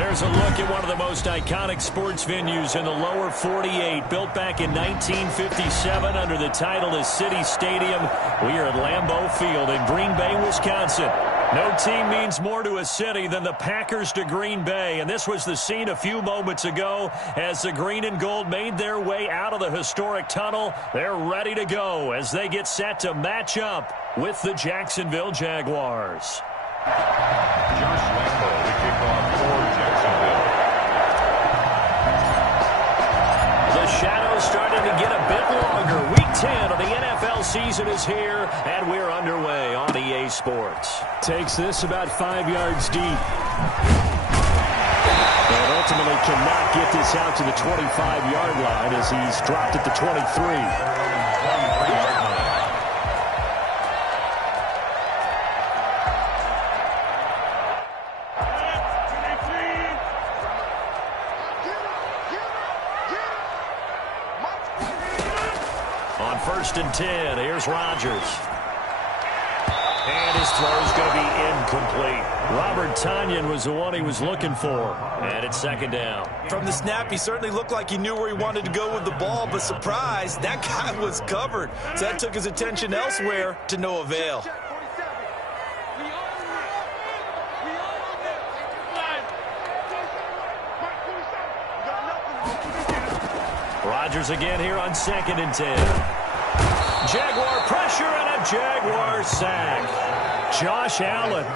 There's a look at one of the most iconic sports venues in the lower 48, built back in 1957 under the title of City Stadium. We are at Lambeau Field in Green Bay, Wisconsin. No team means more to a city than the Packers to Green Bay, and this was the scene a few moments ago as the green and gold made their way out of the historic tunnel. They're ready to go as they get set to match up with the Jacksonville Jaguars. Josh Lambeau, the kickoff for Jacksonville. The shadows starting to get a bit longer. Week 10 of the NFL season is here, and we're underway on EA Sports. Takes this about 5 yards deep. And ultimately cannot get this out to the 25-yard line as he's dropped at the 23. First and 10. Here's Rodgers. And his throw is going to be incomplete. Robert Tonyan was the one he was looking for. And it's second down. From the snap, he certainly looked like he knew where he wanted to go with the ball, but surprise, that guy was covered. So that took his attention elsewhere to no avail. Rodgers again here on second and 10. Jaguar pressure and a Jaguar sack. Josh Allen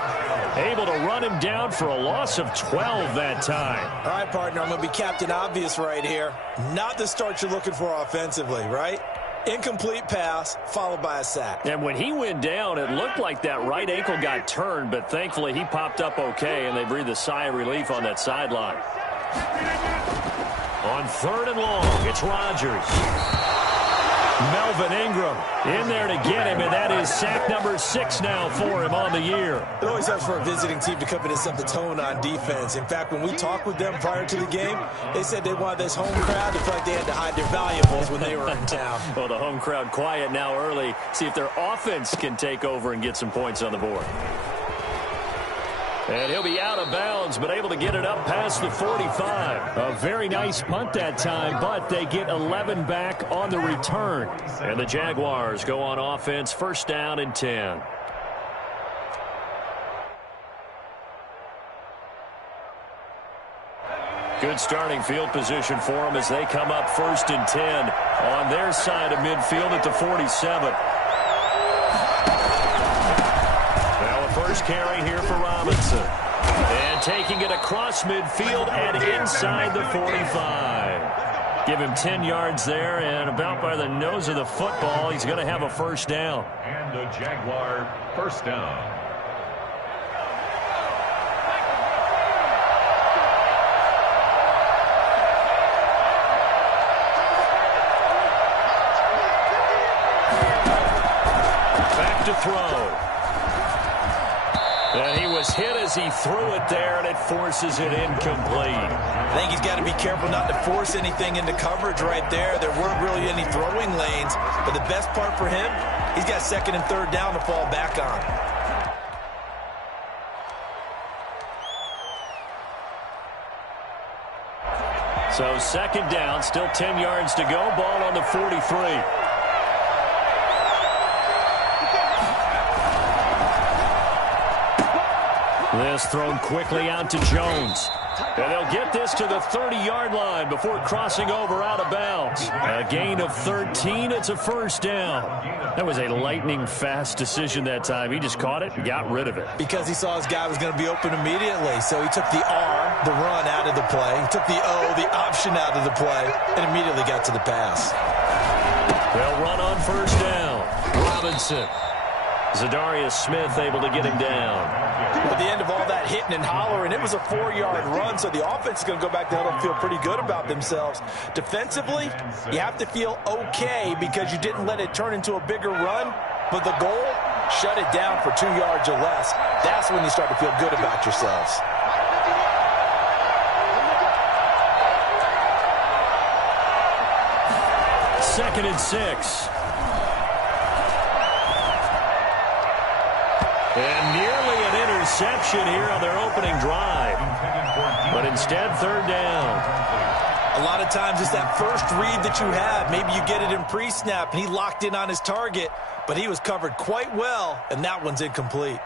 able to run him down for a loss of 12 that time. All right, partner, I'm going to be Captain Obvious right here. Not the start you're looking for offensively, right? Incomplete pass followed by a sack. And when he went down, it looked like that right ankle got turned, but thankfully he popped up okay, and they breathed a sigh of relief on that sideline. On third and long, it's Rodgers. Melvin Ingram in there to get him, and that is sack number 6 now for him on the year. It always helps for a visiting team to come in and set the tone on defense. In fact, when we talked with them prior to the game, they said they wanted this home crowd to feel like they had to hide their valuables when they were in town. Well, the home crowd quiet now early. See if their offense can take over and get some points on the board. And he'll be out of bounds, but able to get it up past the 45. A very nice punt that time, but they get 11 back on the return. And the Jaguars go on offense, first down and 10. Good starting field position for them as they come up first and 10 on their side of midfield at the 47. First carry here for Robinson. And taking it across midfield and inside the 45. Give him 10 yards there, and about by the nose of the football, he's going to have a first down. And the Jaguar first down. Back to throw. And he was hit as he threw it there, and it forces it incomplete. I think he's got to be careful not to force anything into coverage right there. There weren't really any throwing lanes, but the best part for him, he's got second and third down to fall back on. So second down, still 10 yards to go, ball on the 43. This thrown quickly out to Jones. And they'll get this to the 30-yard line before crossing over out of bounds. A gain of 13. It's a first down. That was a lightning-fast decision that time. He just caught it and got rid of it. Because he saw his guy was going to be open immediately. So he took the R, the run, out of the play. He took the O, the option, out of the play, and immediately got to the pass. They'll run on first down. Robinson. Zadarius Smith able to get him down. At the end of all that hitting and hollering, it was a 4-yard run, so the offense is going to go back to huddle and feel pretty good about themselves. Defensively, you have to feel okay because you didn't let it turn into a bigger run, but the goal, shut it down for 2 yards or less. That's when you start to feel good about yourselves. Second and 6. And nearly an interception here on their opening drive. But Instead, third down. A lot of times it's that first read that you have. Maybe you get it in pre-snap, and he locked in on his target, but he was covered quite well, and that one's incomplete.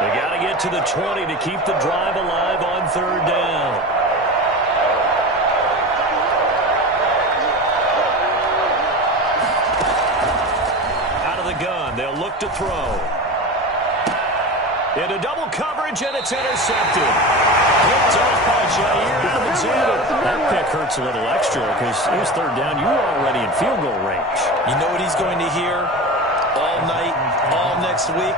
They got to get to the 20 to keep the drive alive on third down. Out of the gun, they'll look to throw. Into double coverage, and it's intercepted. Picked off by Jair Alexander. That pick hurts a little extra because it was third down. You were already in field goal range. You know what he's going to hear all night, all next week?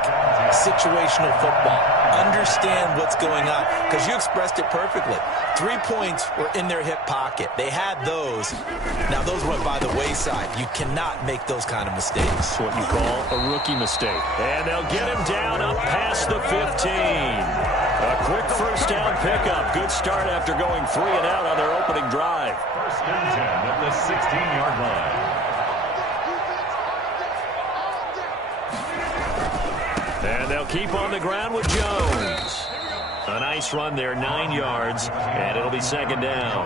Situational football. Understand what's going on, because you expressed it perfectly. 3 points were in their hip pocket. They had those. Now, those went by the wayside. You cannot make those kind of mistakes. That's what you call a rookie mistake. And they'll get him down up past the 15. A quick first down pickup. Good start after going 3 and out on their opening drive. First and 10 at the 16-yard line. And they'll keep on the ground with Jones. A nice run there, 9 yards, and it'll be second down.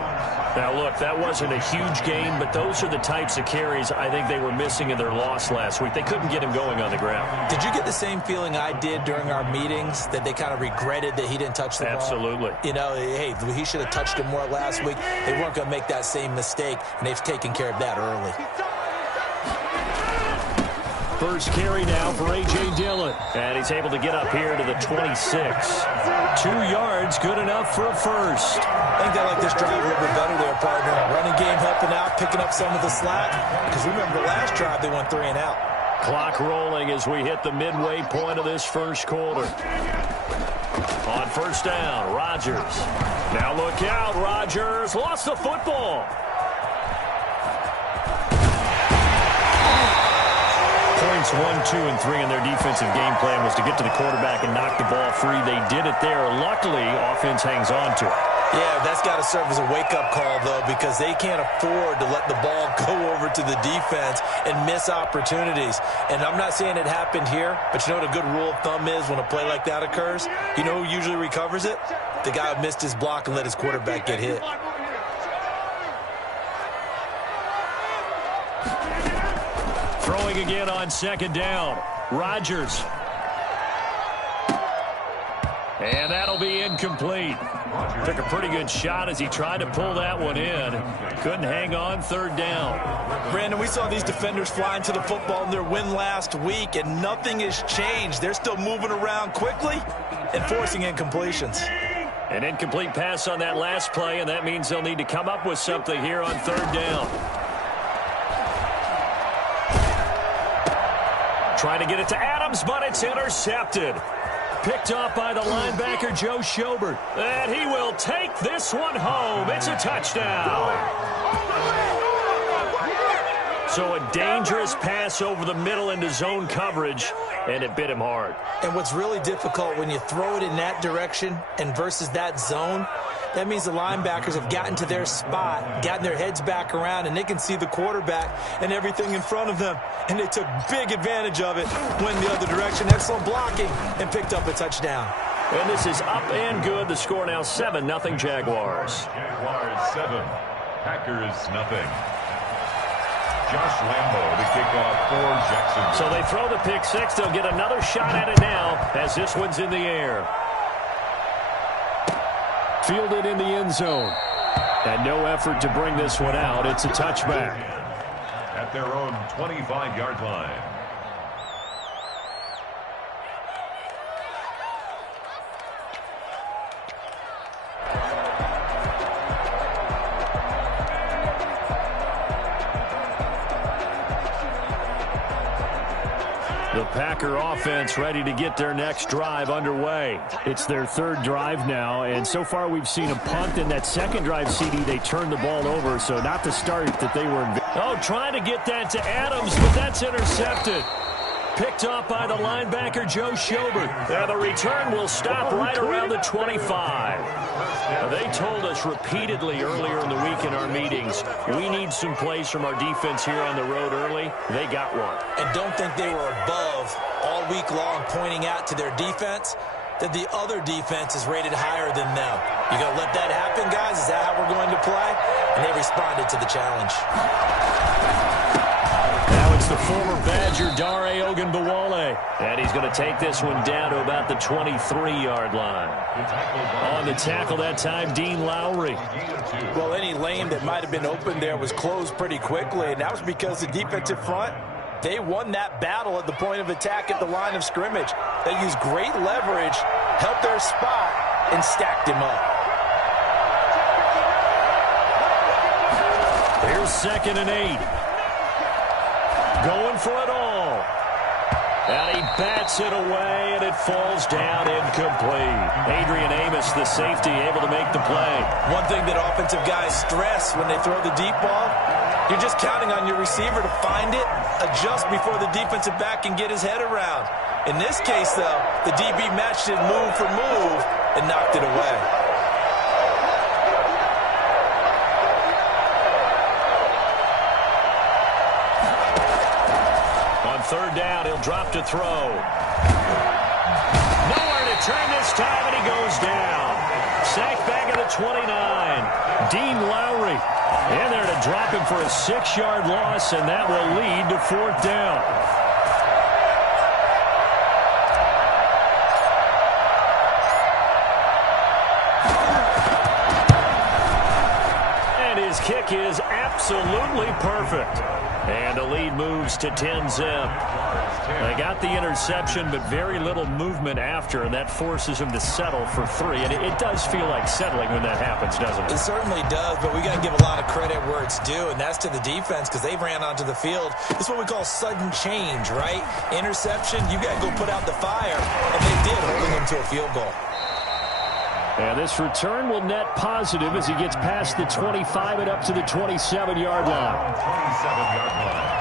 Now, look, that wasn't a huge gain, but those are the types of carries I think they were missing in their loss last week. They couldn't get him going on the ground. Did you get the same feeling I did during our meetings, that they kind of regretted that he didn't touch the ball? Absolutely. You know, hey, he should have touched it more last week. They weren't going to make that same mistake, and they've taken care of that early. First carry now for A.J. Dillon. And he's able to get up here to the 26. 2 yards, good enough for a first. I think they like this drive a little bit better there, partner. Running game helping out, picking up some of the slack. Because remember, last drive they went 3 and out. Clock rolling as we hit the midway point of this first quarter. On first down, Rodgers. Now look out, Rodgers lost the football. Points 1, 2, and 3 in their defensive game plan was to get to the quarterback and knock the ball free. They did it there. Luckily, offense hangs on to it. Yeah, that's got to serve as a wake-up call, though, because they can't afford to let the ball go over to the defense and miss opportunities. And I'm not saying it happened here, but you know what a good rule of thumb is when a play like that occurs? You know who usually recovers it? The guy who missed his block and let his quarterback get hit. Throwing again on second down. Rodgers. And that'll be incomplete. Took a pretty good shot as he tried to pull that one in. Couldn't hang on third down. Brandon, we saw these defenders flying to the football in their win last week, and nothing has changed. They're still moving around quickly and forcing incompletions. An incomplete pass on that last play, and that means they'll need to come up with something here on third down. Trying to get it to Adams, but it's intercepted. Picked off by the linebacker, Joe Schobert. And he will take this one home. It's a touchdown. So a dangerous pass over the middle into zone coverage, and it bit him hard. And what's really difficult when you throw it in that direction and versus that zone, that means the linebackers have gotten to their spot, gotten their heads back around, and they can see the quarterback and everything in front of them. And they took big advantage of it, went the other direction, excellent blocking, and picked up a touchdown. And this is up and good. The score now 7-0 Jaguars. Jaguars 7, Packers nothing. Josh Lambo to kick off for Jacksonville. So they throw the pick six. They'll get another shot at it now as this one's in the air. Fielded in the end zone. And no effort to bring this one out. It's a touchback. At their own 25-yard line. The Packer offense ready to get their next drive underway. It's their third drive now, and so far we've seen a punt. In that second drive, CD, they turned the ball over, so not the start that they were in. Oh, trying to get that to Adams, but that's intercepted. Picked off by the linebacker, Joe Schobert. And the return will stop right around the 25. Now, they told us repeatedly earlier in the week in our meetings, we need some plays from our defense here on the road early. They got one. And don't think they were above all week long pointing out to their defense that the other defense is rated higher than them. You going to let that happen, guys? Is that how we're going to play? And they responded to the challenge. Now it's the former Badger, Dare Ogunbowale. And he's going to take this one down to about the 23-yard line. On the tackle that time, Dean Lowry. Well, any lane that might have been open there was closed pretty quickly, and that was because the defensive front, they won that battle at the point of attack at the line of scrimmage. They used great leverage, helped their spot, and stacked him up. Here's 2nd and 8. Going for it all. And he bats it away, and it falls down incomplete. Adrian Amos, the safety, able to make the play. One thing that offensive guys stress when they throw the deep ball, you're just counting on your receiver to find it, adjust before the defensive back can get his head around. In this case, though, the DB matched it move for move and knocked it away. On 3rd down, he'll drop to throw. Nowhere to turn this time, and he goes down. Sacked back at the 29. Dean Lowry in there to drop him for a 6-yard loss, and that will lead to 4th down. And his kick is absolutely perfect. And the lead moves to 10-zip. They got the interception, but very little movement after, and that forces him to settle for 3. And it does feel like settling when that happens, doesn't it? It certainly does, but we got to give a lot of credit where it's due, and that's to the defense because they ran onto the field. It's what we call sudden change, right? Interception, you got to go put out the fire, and they did, holding them to a field goal. And this return will net positive as he gets past the 25 and up to the 27-yard line. 27-yard line.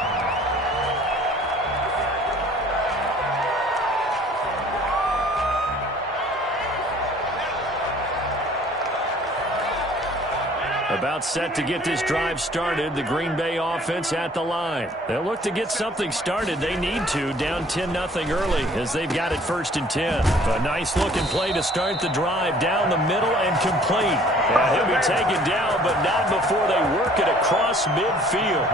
About set to get this drive started. The Green Bay offense at the line. They'll look to get something started. They need to. Down 10-0 early as they've got it 1st and 10. A nice-looking play to start the drive. Down the middle and complete. And he'll be taken down, but not before they work it across midfield.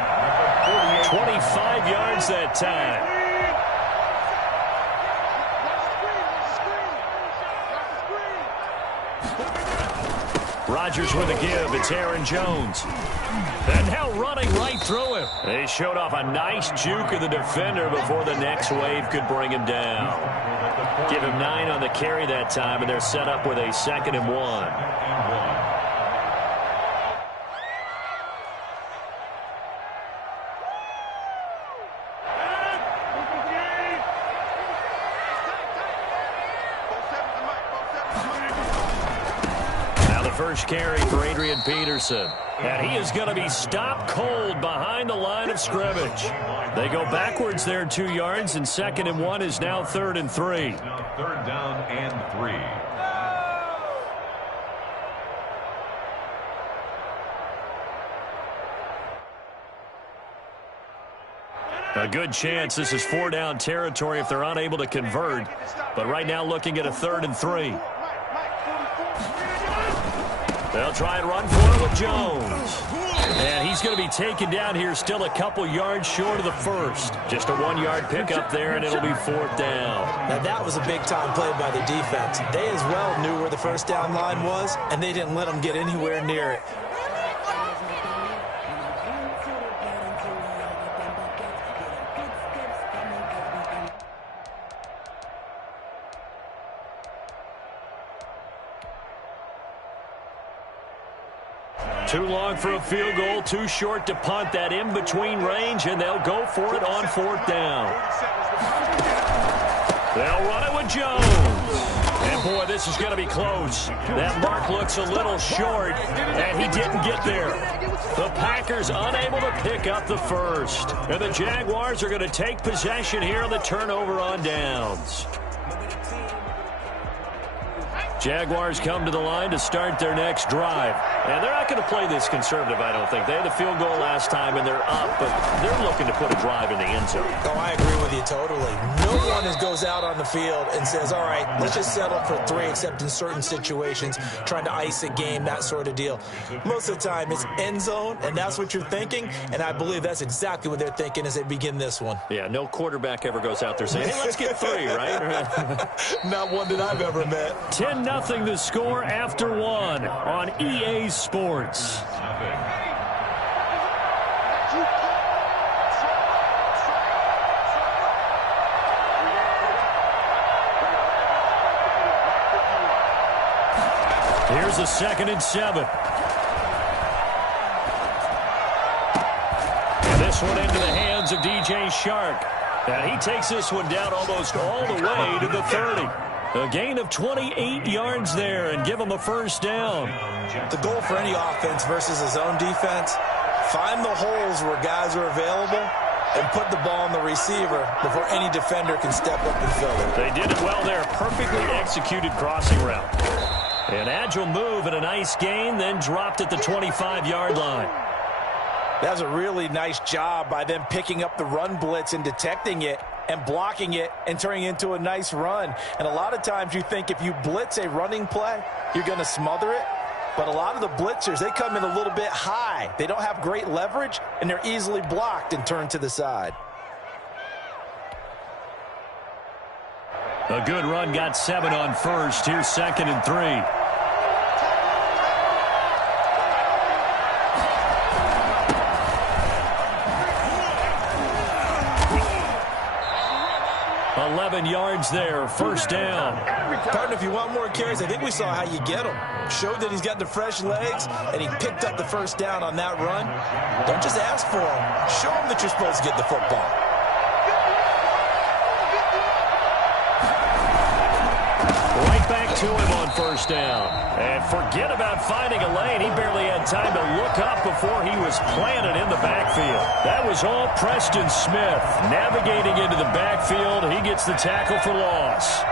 25 yards that time. Rodgers with a give. It's Aaron Jones. And now running right through him. They showed off a nice juke of the defender before the next wave could bring him down. Give him 9 on the carry that time, and they're set up with a 2nd and 1. First carry for Adrian Peterson. And he is going to be stopped cold behind the line of scrimmage. They go backwards there 2 yards, and 2nd and 1 is now 3rd and 3. Now 3rd down and 3. A good chance this is 4-down territory if they're unable to convert. But right now looking at a 3rd and 3. They'll try and run for it with Jones. And he's going to be taken down here still a couple yards short of the first. Just a 1-yard pickup there, and it'll be 4th down. Now, that was a big-time play by the defense. They as well knew where the 1st down line was, and they didn't let them get anywhere near it. Too long for a field goal, too short to punt. That in-between range, and they'll go for it on 4th down. They'll run it with Jones. And, boy, this is going to be close. That mark looks a little short, and he didn't get there. The Packers unable to pick up the first. And the Jaguars are going to take possession here on the turnover on downs. Jaguars come to the line to start their next drive. And they're not going to play this conservative, I don't think. They had the field goal last time, and they're up, but they're looking to put a drive in the end zone. Oh, I agree with you totally. No one goes out on the field and says, all right, let's just settle for 3, except in certain situations, trying to ice a game, that sort of deal. Most of the time, it's end zone, and that's what you're thinking, and I believe that's exactly what they're thinking as they begin this one. Yeah, no quarterback ever goes out there saying, hey, let's get 3, right? Not one that I've ever met. 10-0 the score after 1 on EA Sports. Here's a 2nd and 7. And this one into the hands of DJ Shark. And he takes this one down almost all the way to the 30. A gain of 28 yards there and give him a first down. The goal for any offense versus his own defense, find the holes where guys are available and put the ball on the receiver before any defender can step up and fill it. They did it well there. Perfectly executed crossing route. An agile move and a nice gain, then dropped at the 25-yard line. That was a really nice job by them picking up the run blitz and detecting it and blocking it and turning it into a nice run. And a lot of times you think if you blitz a running play, you're going to smother it. But a lot of the blitzers, they come in a little bit high. They don't have great leverage, and they're easily blocked and turned to the side. A good run, got 7 on first. Here's 2nd and 3. 11 yards there, first down. Partner, if you want more carries, I think we saw how you get him. Showed that he's got the fresh legs, and he picked up the first down on that run. Don't just ask for him. Show him that you're supposed to get the football. Right back to him on first down. And forget about finding a lane. He barely had time to look up before he was planted in the backfield. That was all Preston Smith. Navigating into the backfield, he gets the tackle for loss.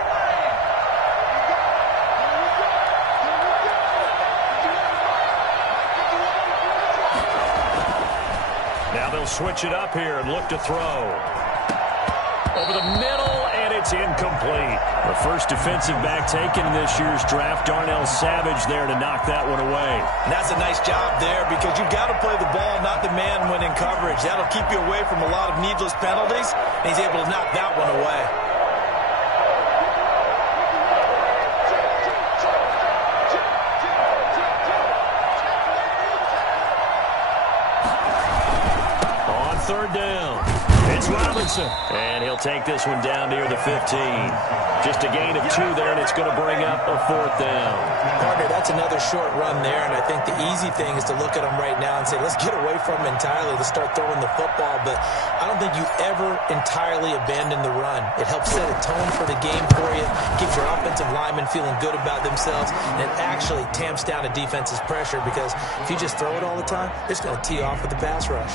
Now they'll switch it up here and look to throw. Over the middle, and it's incomplete. The first defensive back taken in this year's draft, Darnell Savage there to knock that one away. And that's a nice job there because you've got to play the ball, not the man when in coverage. That'll keep you away from a lot of needless penalties, and he's able to knock that one away. On third down, it's Robinson. And he'll take this one down near the 15. Just a gain of 2 there, and it's going to bring up a 4th down. Partner, that's another short run there, and I think the easy thing is to look at him right now and say, let's get away from him entirely. Let's start throwing the football, but I don't think you ever entirely abandon the run. It helps set a tone for the game for you, keeps your offensive linemen feeling good about themselves, and it actually tamps down a defense's pressure because if you just throw it all the time, it's going to tee off with the pass rush.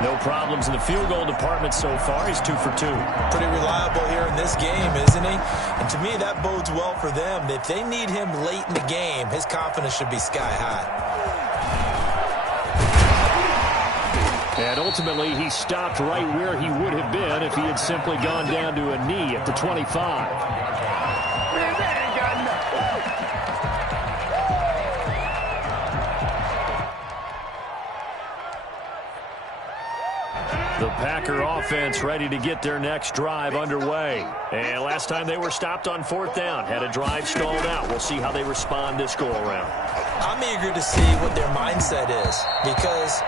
No problems in the field goal department so far. He's 2 for 2. Pretty reliable here in this game, isn't he? And to me, that bodes well for them. If they need him late in the game, his confidence should be sky high. And ultimately, he stopped right where he would have been if he had simply gone down to a knee at the 25. The Packer offense ready to get their next drive underway. And last time they were stopped on 4th down, had a drive stalled out. We'll see how they respond this go-around. I'm eager to see what their mindset is because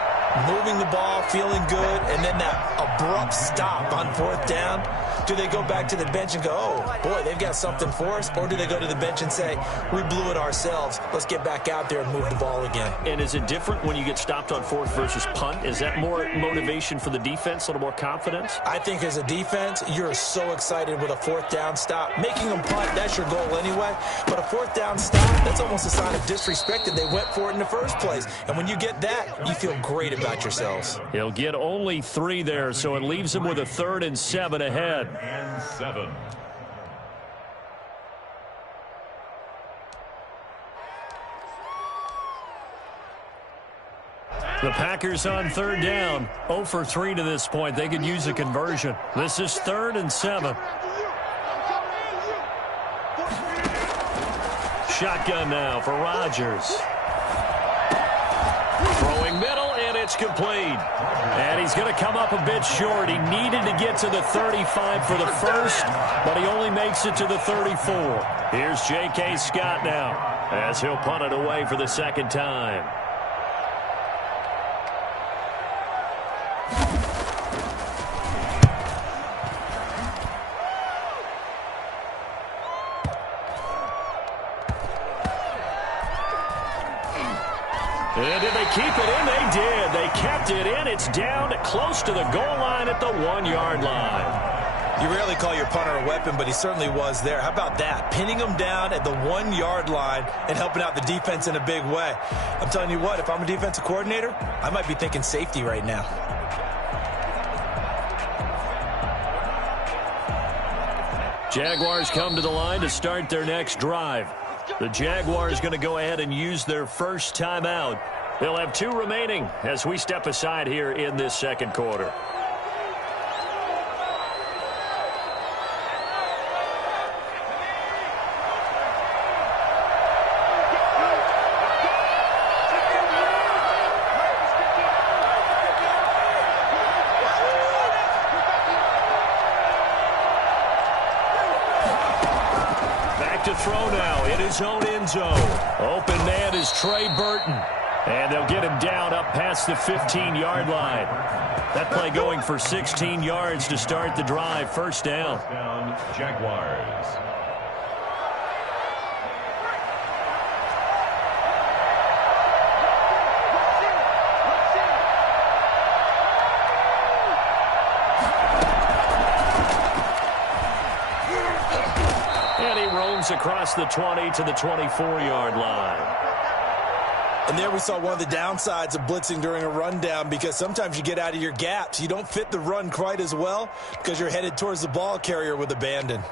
moving the ball, feeling good, and then that abrupt stop on 4th down, do they go back to the bench and go, oh, boy, they've got something for us? Or do they go to the bench and say, we blew it ourselves. Let's get back out there and move the ball again. And is it different when you get stopped on 4th versus punt? Is that more motivation for the defense, a little more confidence? I think as a defense, you're so excited with a 4th down stop. Making them punt, that's your goal anyway. But a 4th down stop, that's almost a sign of disrespect that they went for it in the first place. And when you get that, you feel great about yourselves. He'll get only 3 there, so it leaves him with a 3rd and 7 ahead. And 7. The Packers on third down. 0 for 3 to this point. They could use a conversion. This is 3rd and 7. Shotgun now for Rodgers. Throwing middle, and it's complete. And he's going to come up a bit short. He needed to get to the 35 for the first, but he only makes it to the 34. Here's J.K. Scott now, as he'll punt it away for the second time. And did they keep it in? They did. They kept it in. It's down close to the goal line at the 1-yard line. You rarely call your punter a weapon, but he certainly was there. How about that? Pinning him down at the 1-yard line and helping out the defense in a big way. I'm telling you what, if I'm a defensive coordinator, I might be thinking safety right now. Jaguars come to the line to start their next drive. The Jaguars going to go ahead and use their first timeout. They'll have 2 remaining as we step aside here in this second quarter. To throw now in his own end zone. Open man is Trey Burton. And they'll get him down up past the 15-yard line. That play going for 16 yards to start the drive. First down. Jaguars. Across the 20 to the 24-yard line. And there we saw one of the downsides of blitzing during a rundown, because sometimes you get out of your gaps. You don't fit the run quite as well because you're headed towards the ball carrier with abandon.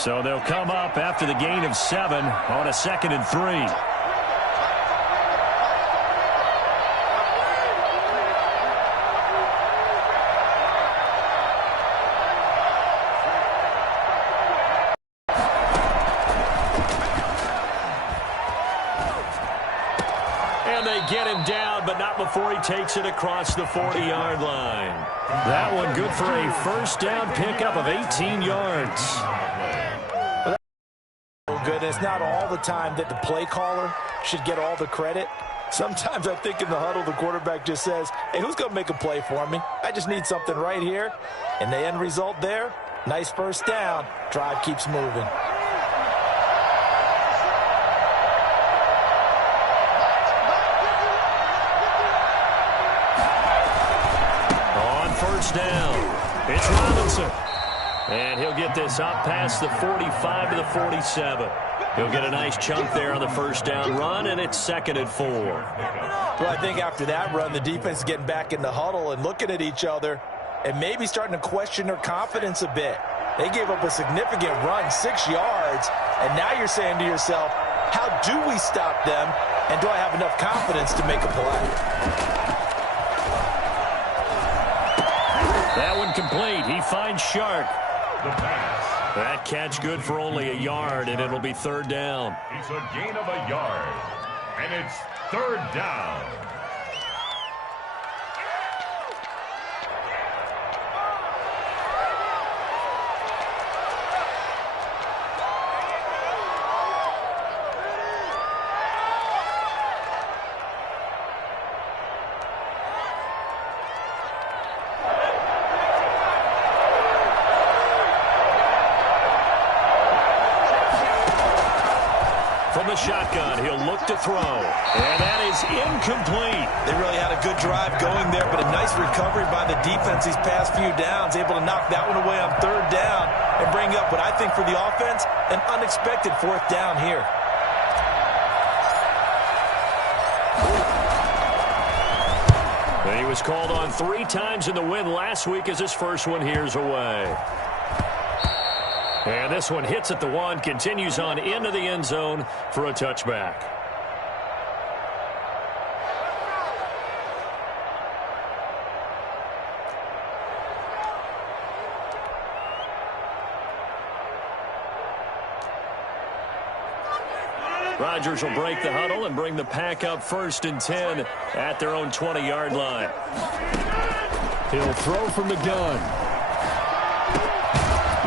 So they'll come up after the gain of 7 on a 2nd and 3. Get him down, but not before he takes it across the 40-yard line. That one good for a first down pickup of 18 yards. Good. It's not all the time that the play caller should get all the credit. Sometimes I think in the huddle, the quarterback just says, hey, who's going to make a play for me? I just need something right here. And the end result there, nice first down. Drive keeps moving. First down. It's Robinson. And he'll get this up past the 45 to the 47. He'll get a nice chunk there on the first down run, and it's 2nd and 4. Well, I think after that run, the defense is getting back in the huddle and looking at each other and maybe starting to question their confidence a bit. They gave up a significant run, 6 yards, and now you're saying to yourself, how do we stop them, and do I have enough confidence to make a play? That one complete. He finds Shark. The pass. That catch good for only a yard, and it'll be 3rd down. It's a gain of a yard, and it's 3rd down. From the shotgun, he'll look to throw. And that is incomplete. They really had a good drive going there, but a nice recovery by the defense these past few downs, able to knock that one away on 3rd down and bring up what I think for the offense, an unexpected 4th down here. He was called on 3 times in the win last week as his first one here's away. And this one hits at the 1, continues on into the end zone for a touchback. Rodgers will break the huddle and bring the pack up 1st and 10 at their own 20-yard line. He'll throw from the gun.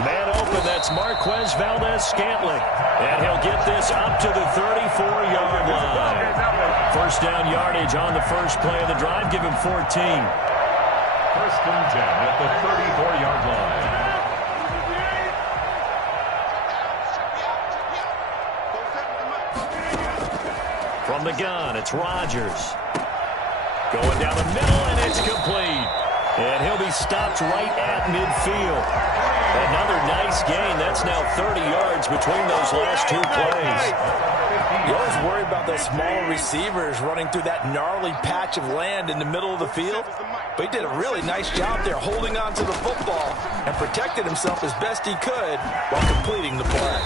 Man open, that's Marquez Valdez-Scantling. And he'll get this up to the 34-yard line. 1st down yardage on the first play of the drive. Give him 14. 1st and 10 at the 34-yard line. From the gun, it's Rodgers. Going down the middle, and it's complete. And he'll be stopped right at midfield. Another nice gain. That's now 30 yards between those last 2 plays. You always worry about those smaller receivers running through that gnarly patch of land in the middle of the field. But he did a really nice job there holding on to the football and protected himself as best he could while completing the play.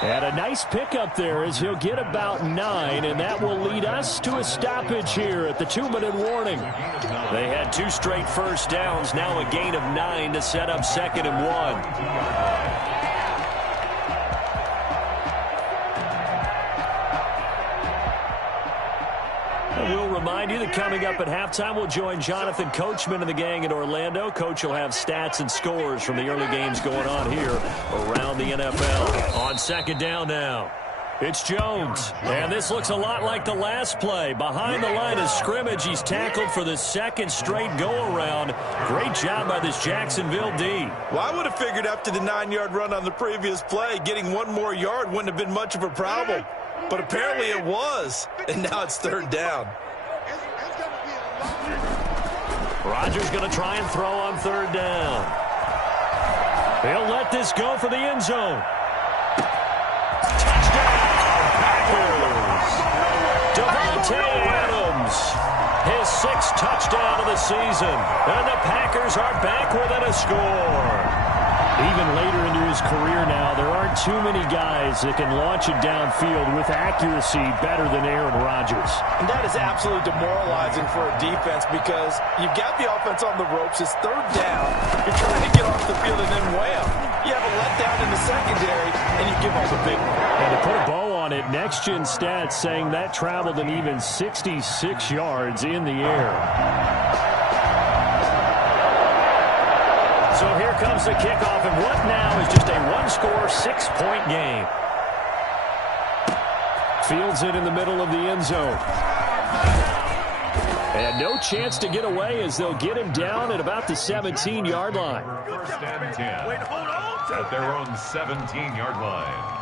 And a nice pickup there as he'll get about 9, and that will lead us to a stoppage here at the 2-minute warning. They had 2 straight 1st downs, now a gain of 9 to set up 2nd and 1. We'll remind you that coming up at halftime, we'll join Jonathan Coachman and the gang in Orlando. Coach will have stats and scores from the early games going on here around the NFL. On 2nd down now, it's Jones. And this looks a lot like the last play. Behind the line of scrimmage, he's tackled for the 2nd straight go-around. Great job by this Jacksonville D. Well, I would have figured after the 9-yard run on the previous play, getting 1 more yard wouldn't have been much of a problem. But apparently it was, and now it's 3rd down. Rodgers going to try and throw on 3rd down. He'll let this go for the end zone. Touchdown, Packers. Devontae Adams, his 6th touchdown of the season. And the Packers are back within a score. Even later into his career now, there aren't too many guys that can launch it downfield with accuracy better than Aaron Rodgers. And that is absolutely demoralizing for a defense because you've got the offense on the ropes. It's 3rd down. You're trying to get off the field and then wham. You have a letdown in the secondary, and you give up a big one. And to put a bow on it, Next Gen Stats saying that traveled an even 66 yards in the air. So here comes the kickoff, and what now is just a 1-score, 6-point game. Fields it in the middle of the end zone. And no chance to get away as they'll get him down at about the 17-yard line. 1st and 10 at their own 17-yard line.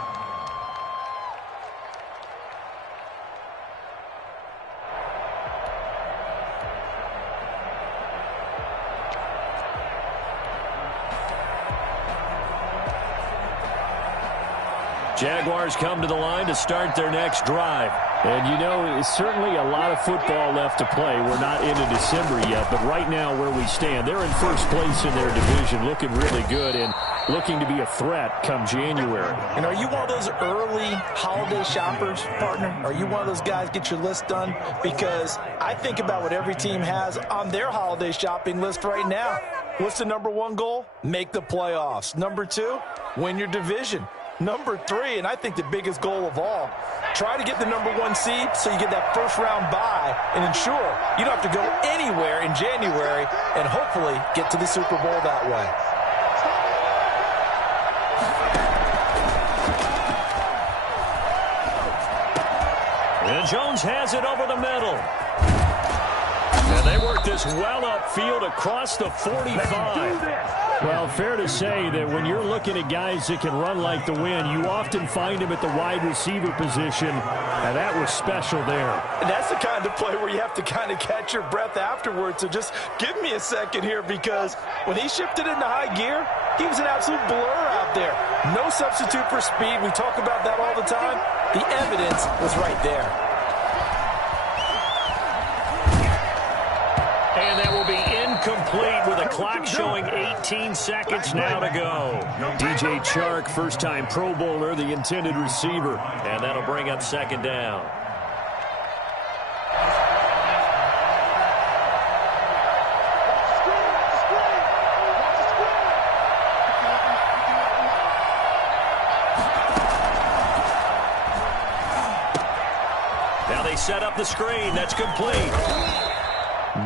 Jaguars come to the line to start their next drive. And, you know, it's certainly a lot of football left to play. We're not into December yet, but right now where we stand, they're in 1st place in their division, looking really good and looking to be a threat come January. And are you one of those early holiday shoppers, partner? Are you one of those guys get your list done? Because I think about what every team has on their holiday shopping list right now. What's the number 1 goal? Make the playoffs. Number 2, win your division. Number 3, and I think the biggest goal of all, try to get the number 1 seed so you get that 1st round bye and ensure you don't have to go anywhere in January and hopefully get to the Super Bowl that way. And Jones has it over the middle. And they work this well upfield across the 45. Well, fair to say that when you're looking at guys that can run like the wind, you often find them at the wide receiver position, and that was special there. And that's the kind of play where you have to kind of catch your breath afterwards. So just give me a second here, because when he shifted into high gear, he was an absolute blur out there. No substitute for speed. We talk about that all the time. The evidence was right there. And that will be incomplete with a clock showing 18 seconds now to go. DJ Chark, first-time Pro Bowler, the intended receiver. And that'll bring up second down. Now they set up the screen. That's complete.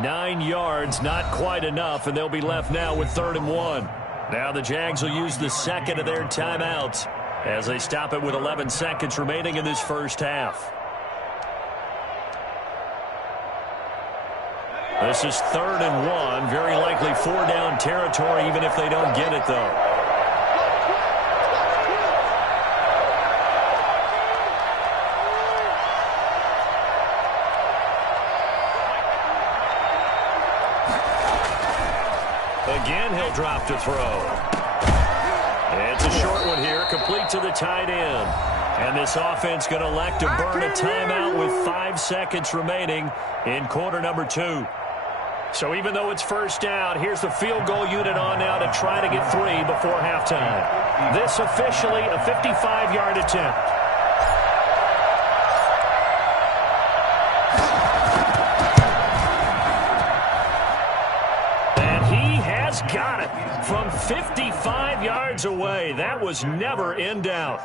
9 yards, not quite enough, and they'll be left now with 3rd and 1. Now the Jags will use the second of their timeouts as they stop it with 11 seconds remaining in this first half. This is 3rd and 1, very likely 4-down territory even if they don't get it, though. Again, he'll drop to throw. It's a short one here, complete to the tight end. And this offense going to elect to burn a timeout with 5 seconds remaining in quarter number 2. So even though it's first down, here's the field goal unit on now to try to get 3 before halftime. This officially a 55-yard attempt. Got it from 55 yards away. That was never in doubt.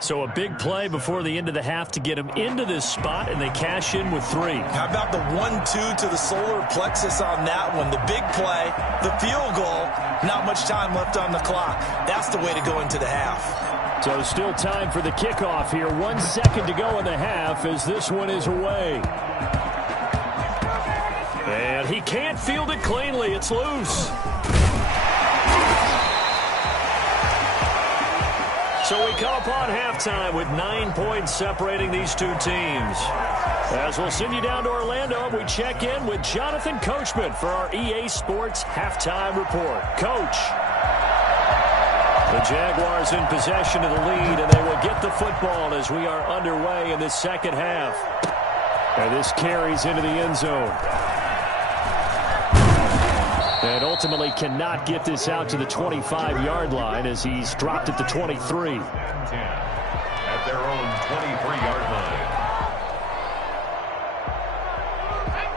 So a big play before the end of the half to get them into this spot, and they cash in with 3. How about the 1-2 to the solar plexus on that one? The big play, the field goal, not much time left on the clock. That's the way to go into the half. So still time for the kickoff here. 1 second to go in the half as this one is away. And he can't field it cleanly. It's loose. So we come upon halftime with 9 points separating these two teams. As we'll send you down to Orlando, we check in with Jonathan Coachman for our EA Sports Halftime Report. Coach. The Jaguars in possession of the lead, and they will get the football as we are underway in this second half. And this carries into the end zone. And ultimately cannot get this out to the 25-yard line as he's dropped at the 23. At their own 23-yard line.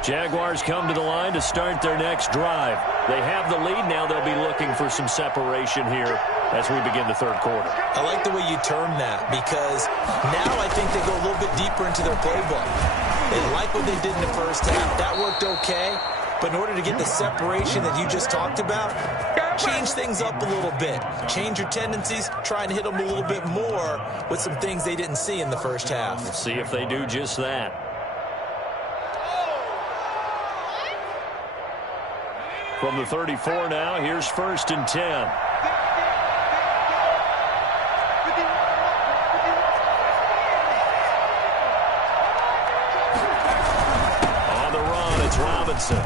Jaguars come to the line to start their next drive. They have the lead. Now they'll be looking for some separation here as we begin the third quarter. I like the way you term that because now I think they go a little bit deeper into their playbook. They like what they did in the first half. That worked okay. But in order to get the separation that you just talked about, change things up a little bit. Change your tendencies, try and hit them a little bit more with some things they didn't see in the first half. We'll see if they do just that. From the 34 now, here's 1st and 10. Robinson.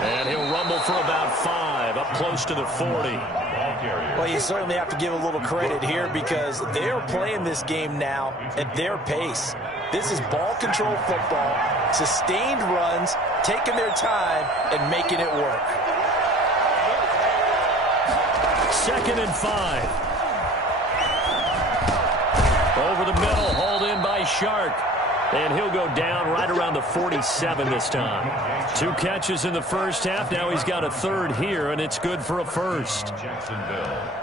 And he'll rumble for about 5, up close to the 40. Well, you certainly have to give a little credit here because they're playing this game now at their pace. This is ball control football, sustained runs, taking their time, and making it work. 2nd and 5. Over the middle, hauled in by Shark. And he'll go down right around the 47 this time. 2 catches in the first half. Now he's got a 3rd here, and it's good for a 1st. Jacksonville.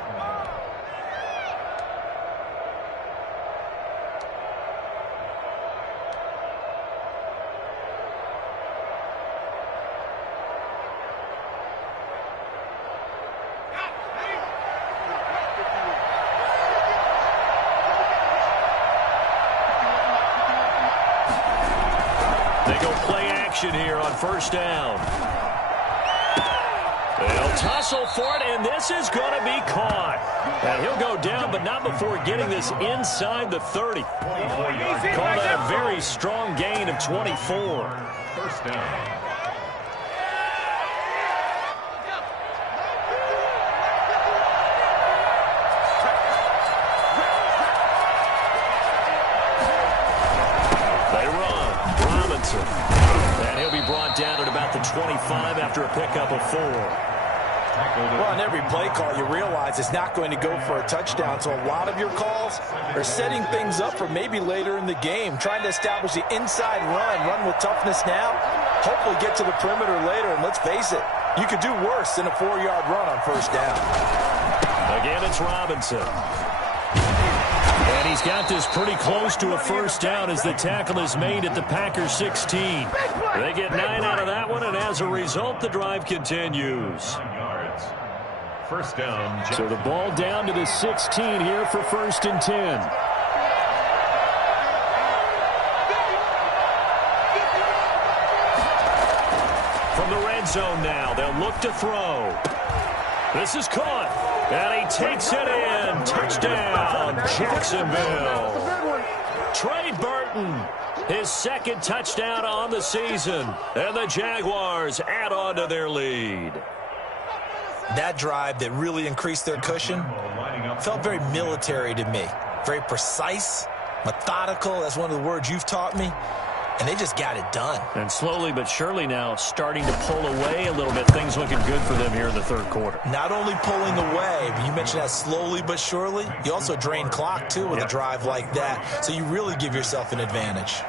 Here on 1st down. They'll tussle for it, and this is going to be caught. And he'll go down, but not before getting this inside the 30. Call that a very strong gain of 24. 1st down. They run. Robinson. And he'll be brought down at about the and 25 after a pickup of 4. Well, on every play call, you realize it's not going to go for a touchdown, so a lot of your calls are setting things up for maybe later in the game, trying to establish the inside run with toughness now, hopefully get to the perimeter later, and let's face it, you could do worse than a 4-yard run on first down. Again, it's Robinson. And he's got this pretty close to a first down as the tackle is made at the Packers 16. They get 9 out of that one, and as a result, the drive continues. First down. So the ball down to the 16 here for 1st and 10. From the red zone now, they'll look to throw. This is caught, and he takes it in. Touchdown, Jacksonville. Trey Burton, his 2nd touchdown on the season, and the Jaguars add on to their lead. That drive that really increased their cushion felt very military to me. Very precise, methodical. That's one of the words you've taught me. And they just got it done. And slowly but surely now starting to pull away a little bit. Things looking good for them here in the 3rd quarter. Not only pulling away, but you mentioned that slowly but surely. You also drain clock, too, with a drive like that. So you really give yourself an advantage.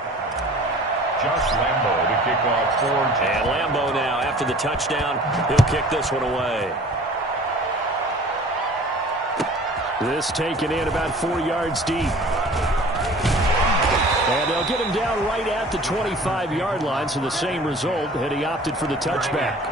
Josh Lambo to kick off for. And Lambo now, after the touchdown, he'll kick this one away. This taken in about 4 yards deep. And they'll get him down right at the 25-yard line, so the same result had he opted for the touchback.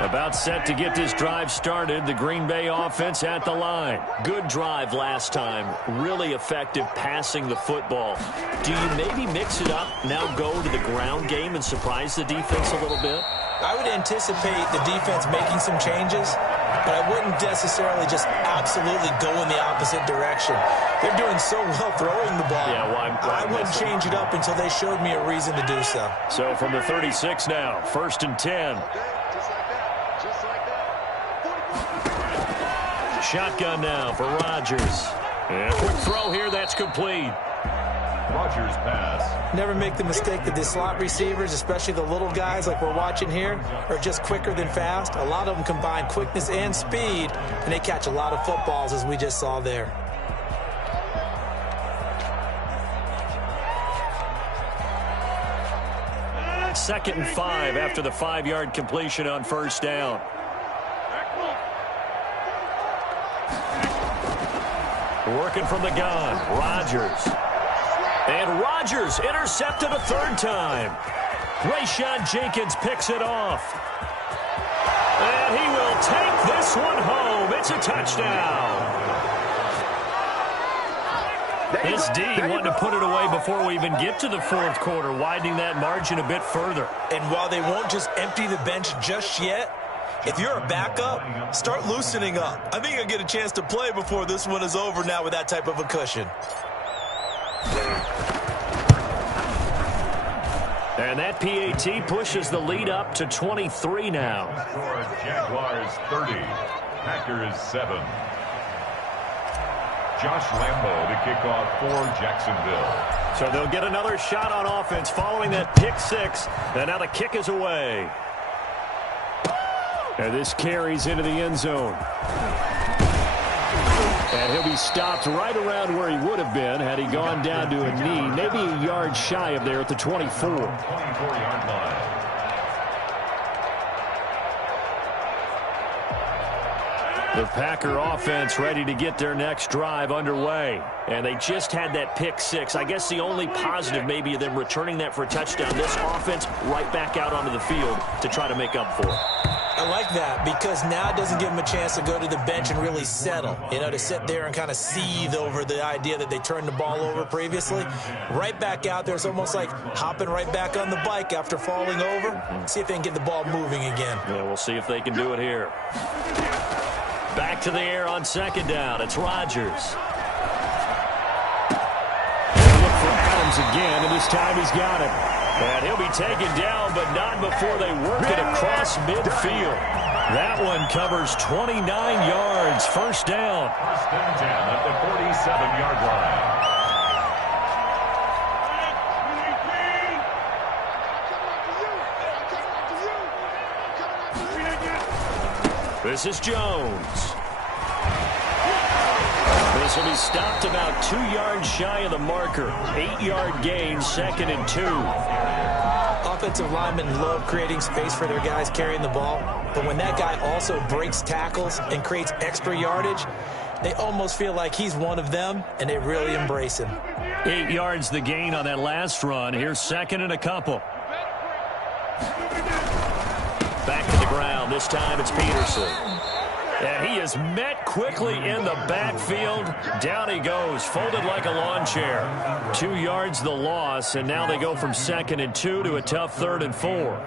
About set to get this drive started, the Green Bay offense at the line. Good drive last time, really effective passing the football. Do you maybe mix it up, now go to the ground game and surprise the defense a little bit? I would anticipate the defense making some changes, but I wouldn't necessarily just absolutely go in the opposite direction. They're doing so well throwing the ball. Yeah, I wouldn't change it up until they showed me a reason to do so. So from the 36 now, 1st and 10. Shotgun now for Rodgers. And a quick throw here, that's complete. Rodgers pass. Never make the mistake that the slot receivers, especially the little guys like we're watching here, are just quicker than fast. A lot of them combine quickness and speed, and they catch a lot of footballs, as we just saw there. Second and 5 after the 5-yard completion on first down. Working from the gun, Rodgers. And Rodgers intercepted a 3rd time. Rayshon Jenkins picks it off. And he will take this one home. It's a touchdown. This D wanted to put it away before we even get to the 4th quarter, widening that margin a bit further. And while they won't just empty the bench just yet, if you're a backup, start loosening up. I think you'll get a chance to play before this one is over now with that type of a cushion. And that PAT pushes the lead up to 23 now. Jaguars 30, Packers 7. Josh Lambo to kick off for Jacksonville. So they'll get another shot on offense following that pick 6. And now the kick is away. And this carries into the end zone. And he'll be stopped right around where he would have been had he gone down to a knee, maybe a yard shy of there at the 24. 24-yard line. The Packer offense ready to get their next drive underway. And they just had that pick 6. I guess the only positive maybe of them returning that for a touchdown. This offense right back out onto the field to try to make up for it. I like that because now it doesn't give them a chance to go to the bench and really settle, to sit there and kind of seethe over the idea that they turned the ball over previously. Right back out there, it's almost like hopping right back on the bike after falling over. See if they can get the ball moving again. Yeah, we'll see if they can do it here. Back to the air on 2nd down. It's Rodgers. Look for Adams again, and this time he's got him. And he'll be taken down, but not before they work it across midfield. That one covers 29 yards. First down. 1st and 10 at the 47-yard line. This is Jones. This will be stopped about 2 yards shy of the marker. 8-yard gain, 2nd and 2. Offensive linemen love creating space for their guys carrying the ball, but when that guy also breaks tackles and creates extra yardage, they almost feel like he's one of them, and they really embrace him. 8 yards the gain on that last run. Here's 2nd and a couple. Back to the ground. This time it's Peterson. And he is met quickly in the backfield. Down he goes, folded like a lawn chair. 2 yards the loss, and now they go from 2nd and 2 to a tough 3rd and 4.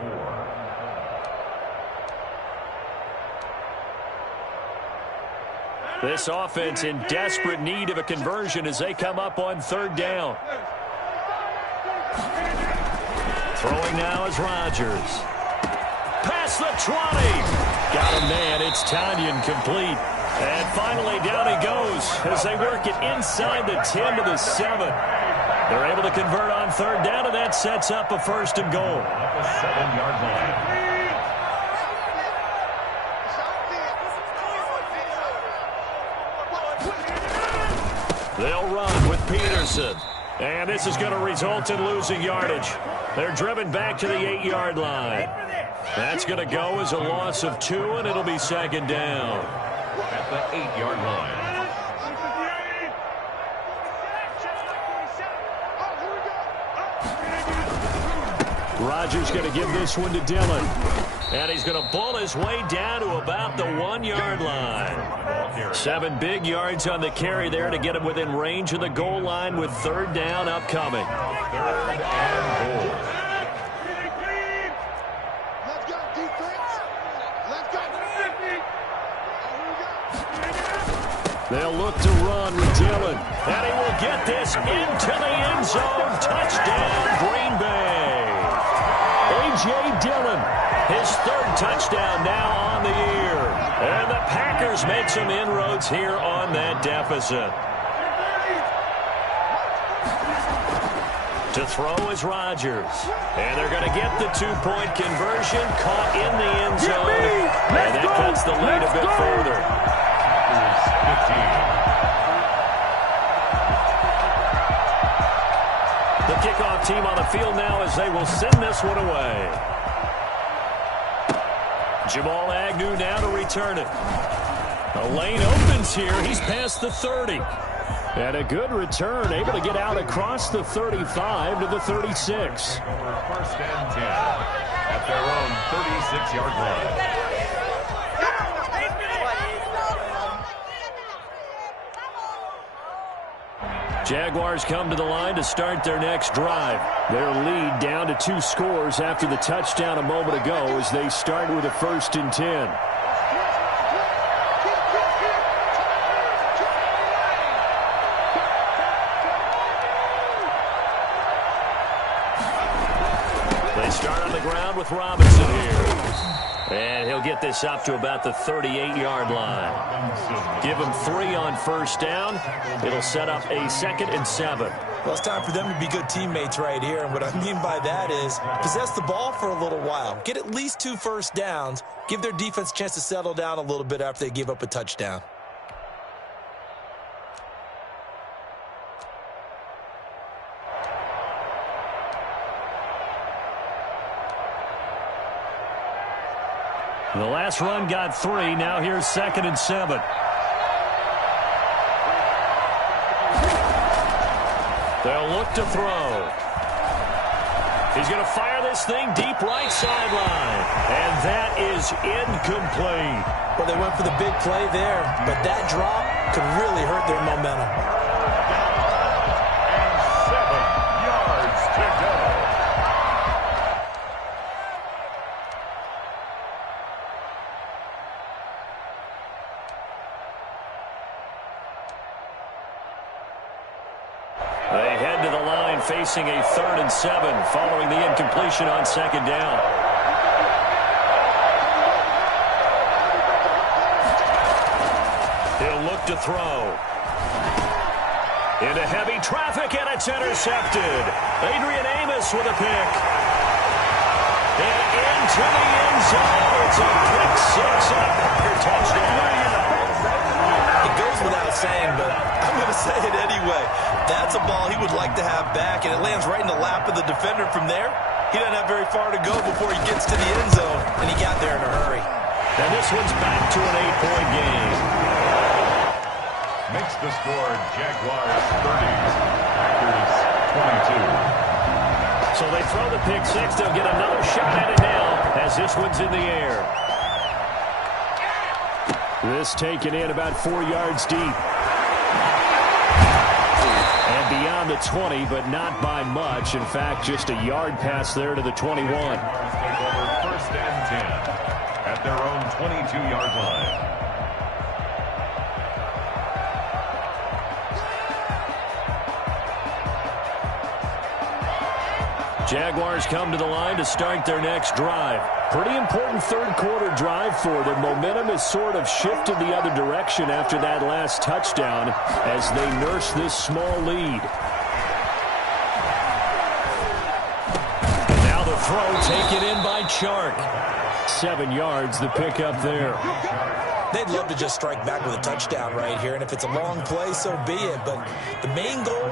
This offense in desperate need of a conversion as they come up on 3rd down. Throwing now is Rodgers. Past the 20. Got a man. It's Tanyan complete. And finally down he goes as they work it inside the 10 to the 7. They're able to convert on 3rd down, and that sets up a 1st and goal. At the 7-yard line. They'll run with Peterson. And this is going to result in losing yardage. They're driven back to the 8-yard line. That's going to go as a loss of 2, and it'll be 2nd down. At the 8-yard line. Rodgers going to give this one to Dillon. And he's going to bull his way down to about the 1-yard line. 7 big yards on the carry there to get him within range of the goal line with 3rd down upcoming. 3rd and goal. They'll look to run with Dillon. And he will get this into the end zone. Touchdown, Green Bay. A.J. Dillon, his 3rd touchdown now on the year. And the Packers make some inroads here on that deficit. To throw is Rodgers. And they're going to get the 2-point conversion. Caught in the end zone. And that cuts the lead a bit further. 15. The kickoff team on the field now as they will send this one away. Jamal Agnew now to return it. The lane opens here. He's past the 30. And a good return, able to get out across the 35 to the 36. 1st and 10 at their own 36-yard line. Jaguars come to the line to start their next drive. Their lead down to 2 scores after the touchdown a moment ago as they start with a 1st and 10. They start on the ground with Robinson here. And he'll get this up to about the 38-yard line. Give him 3 on 1st down. It'll set up a 2nd and 7. Well, it's time for them to be good teammates right here. And what I mean by that is possess the ball for a little while. Get at least 2 first downs. Give their defense a chance to settle down a little bit after they give up a touchdown. The last run got 3. Now here's 2nd and 7. They'll look to throw. He's going to fire this thing deep right sideline. And that is incomplete. Well, they went for the big play there, but that drop could really hurt their momentum. And 7 yards to go. They head to the line facing a 3rd and 7 following the incompletion on 2nd down. He'll look to throw. Into heavy traffic, and it's intercepted. Adrian Amos with a pick. And into the end zone. It's a pick six and a Packer touchdown. It goes without saying, but I'm going to say it anyway. That's a ball he would like to have back, and it lands right in the lap of the defender from there. He doesn't have very far to go before he gets to the end zone, and he got there in a hurry. And this one's back to an 8-point game. Makes the score Jaguars 30, Packers 22. So they throw the pick six. They'll get another shot at it now as this one's in the air. This taken in about 4 yards deep. And beyond the 20, but not by much. In fact, just a yard pass there to the 21. Take over first and 10 at their own 22-yard line. Jaguars come to the line to start their next drive. Pretty important third quarter drive for them. Momentum has sort of shifted the other direction after that last touchdown as they nurse this small lead. Now the throw taken in by Chark. 7 yards, the pickup there. They'd love to just strike back with a touchdown right here, and if it's a long play, so be it. But the main goal,